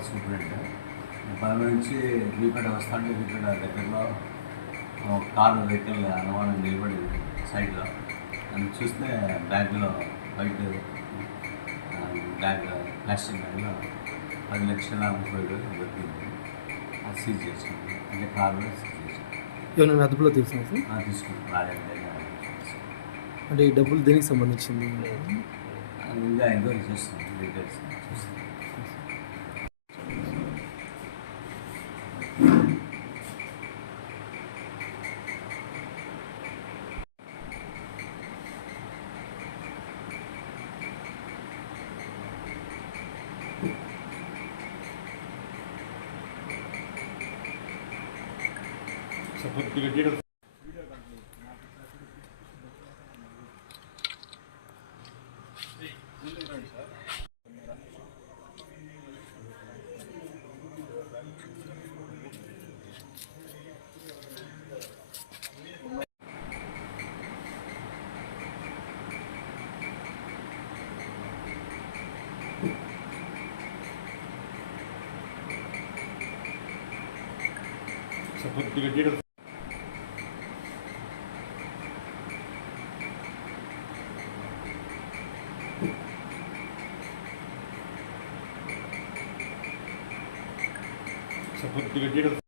Superintendent పని నుంచి రీపేట వస్తుంటే రీపేట దగ్గరలో కారు వెహికల్ అనుమానం నిలబడింది సైడ్లో అని చూస్తే బ్యాగ్లో వైట్ బ్యాగ్ ప్లాస్టిక్ బ్యాగ్లో పది లక్షల ముప్పై వేలు దొరికింది అది సీజ్ చేసింది అంటే కారు సీజ్ చేసింది ఏమైనా అదుపులో తెలిసిన సార్ ఆ, తీసుకుని రాజండి అంటే ఈ డబ్బులు దేనికి సంబంధించింది? ఇంకా ఎంక్వైరీ చేస్తాం డీటెయిల్స్ тут переделится. Тут переделится.